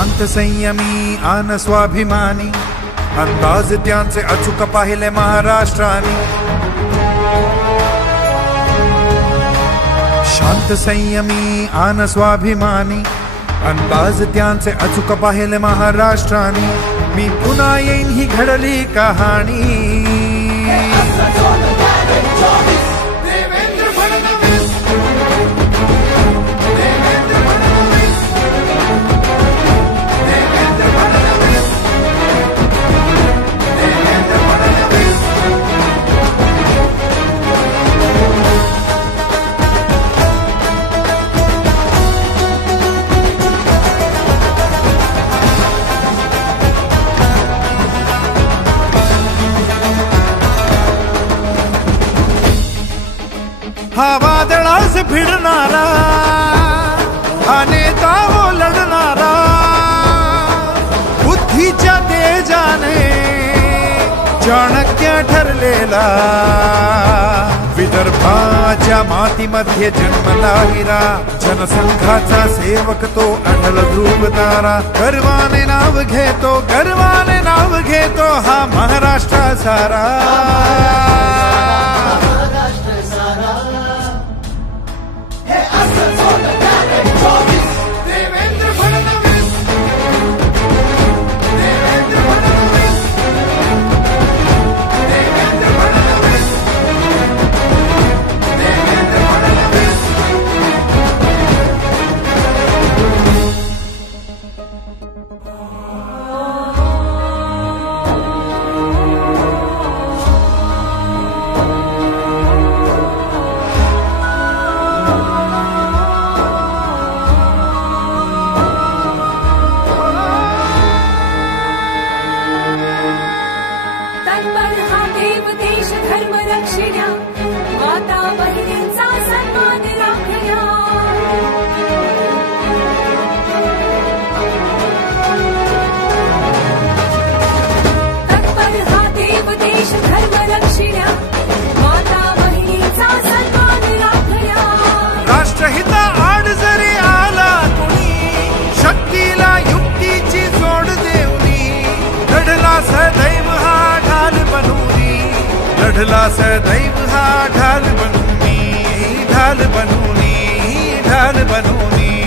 शांत संयमी आन स्वाभिमानी, अंदाज त्यांचे अचूक पाहिले महाराष्ट्राने। शांत संयमी आन स्वाभिमानी, अंदाज त्यांचे अचूक पाहिले महाराष्ट्राने। मी पुन्हा येईन ही घडली कहाणी। हा वादळास भिडणारा, हा नेता हो लढणारा, बुद्धीच्या तेजाने चाणक्य ठरलेला। विदर्भाच्या मातीमध्ये जन्मला हिरा, जनसंघाचा सेवक तो अढळ ध्रुवतारा। गर्वाने नाव घेतो, गर्वाने नाव घेतो हा महाराष्ट्र सारा। धर्म रक्षिण्या, माता बहिणींचा सन्मान राखण्या। तत्पर हा देव देश धर्म रक्षिण्या, माता बहिणींचा सन्मान राखण्या। राष्ट्रहिता आड जरी आला कुणी, शक्तीला युक्तीची जोड देऊनी, लढला सदैव हा ढाल बनूनी, लढला सदैव हा ढाल बनूनी, ढाल बनूनी, ढाल बनूनी।